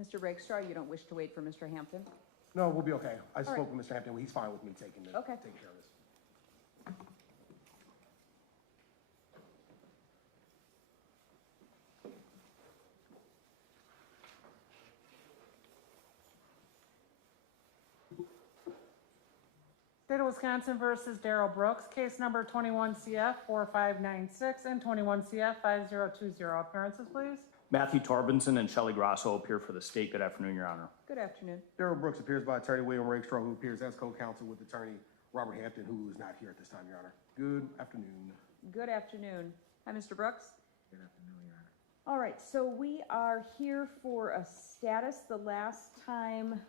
Mr. Rakestraw, you don't wish to wait for Mr. Hampton? No, we'll be okay. I right. spoke with Mr. Hampton. He's fine with me taking care of this. State of Wisconsin versus Darrell Brooks, case number 21 CF 4596 and 21 CF 5020. Appearances, please. Matthew Torbenson and Shelley Grosso appear for the state. Good afternoon, Your Honor. Good afternoon. Darrell Brooks appears by attorney William Rakestraw, who appears as co-counsel with attorney Robert Hampton, who is not here at this time, Your Honor. Good afternoon. Good afternoon. Hi, Mr. Brooks. Good afternoon, Your Honor. All right, so we are here for a status. The last time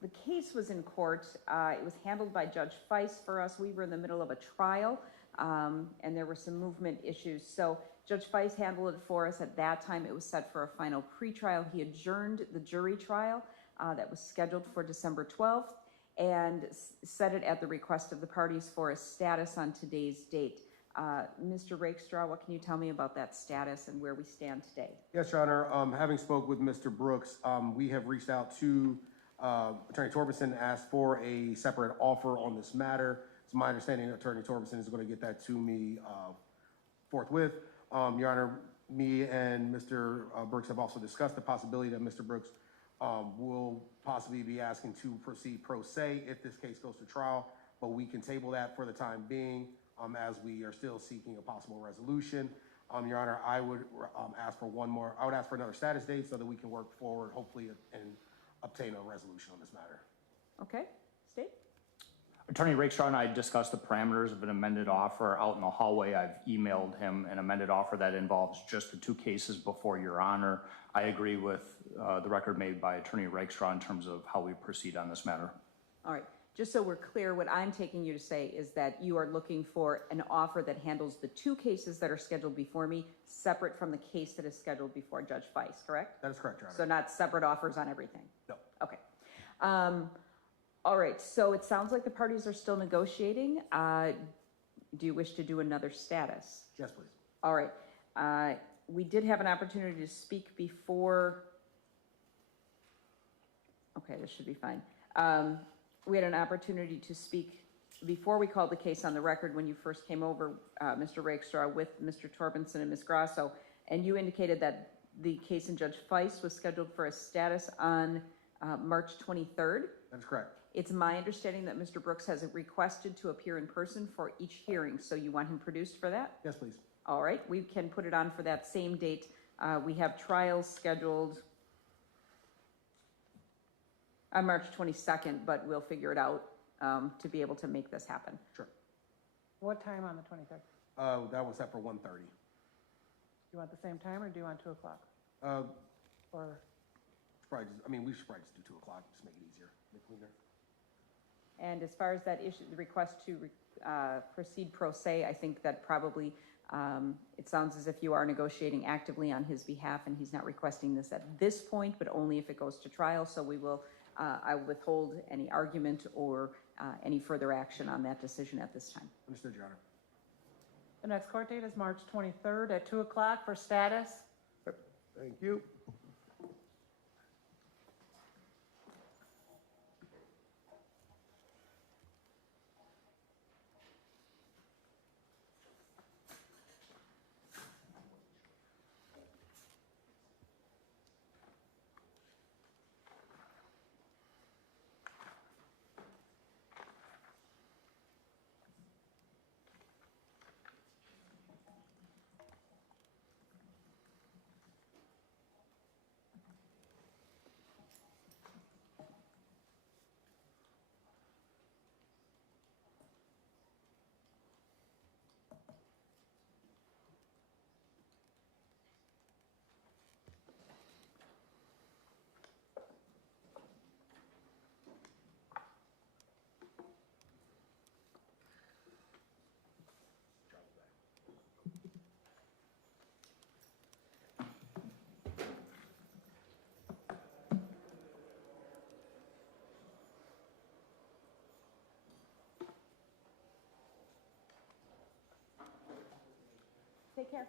the case was in court, it was handled by Judge Feist for us. We were in the middle of a trial, and there were some movement issues. So Judge Feist handled it for us. At that time, it was set for a final pretrial. He adjourned the jury trial that was scheduled for December 12th and set it at the request of the parties for a status on today's date. Mr. Rakestraw, what can you tell me about that status and where we stand today? Yes, Your Honor. Having spoke with Mr. Brooks, we have reached out to Attorney Torbenson and asked for a separate offer on this matter. It's my understanding that Attorney Torbenson is going to get that to me forthwith. Your Honor, me and Mr. Brooks have also discussed the possibility that Mr. Brooks will possibly be asking to proceed pro se if this case goes to trial, but we can table that for the time being as we are still seeking a possible resolution. Your Honor, I would ask for another status date so that we can work forward, hopefully, and obtain a resolution on this matter. Okay, State? Attorney Rakestraw and I discussed the parameters of an amended offer out in the hallway. I've emailed him an amended offer that involves just the two cases before Your Honor. I agree with the record made by Attorney Rakestraw in terms of how we proceed on this matter. All right. Just so we're clear, what I'm taking you to say is that you are looking for an offer that handles the two cases that are scheduled before me, separate from the case that is scheduled before Judge Feist, correct? That is correct, Your Honor. So not separate offers on everything? No. Okay. All right. So it sounds like the parties are still negotiating. Do you wish to do another status? Yes, please. All right. We did have an opportunity to speak before. Okay, this should be fine. We had an opportunity to speak before we called the case on the record when you first came over, Mr. Rakestraw, with Mr. Torbenson and Ms. Grosso, and you indicated that the case in Judge Feist was scheduled for a status on March 23rd. That is correct. It's my understanding that Mr. Brooks has requested to appear in person for each hearing, so you want him produced for that? Yes, please. All right, we can put it on for that same date. We have trials scheduled on March 22nd, but we'll figure it out to be able to make this happen. Sure. What time on the 23rd? That was set for 1:30. You want the same time or do you want 2 o'clock? Or Probably just, we should probably just do 2 o'clock, just make it easier, make it cleaner. And as far as that issue, the request to proceed pro se, I think that probably it sounds as if you are negotiating actively on his behalf, and he's not requesting this at this point, but only if it goes to trial. So we will, I will withhold any argument or any further action on that decision at this time. Understood, Your Honor. the next court date is March 23rd at 2 o'clock for status. Thank you. Take care.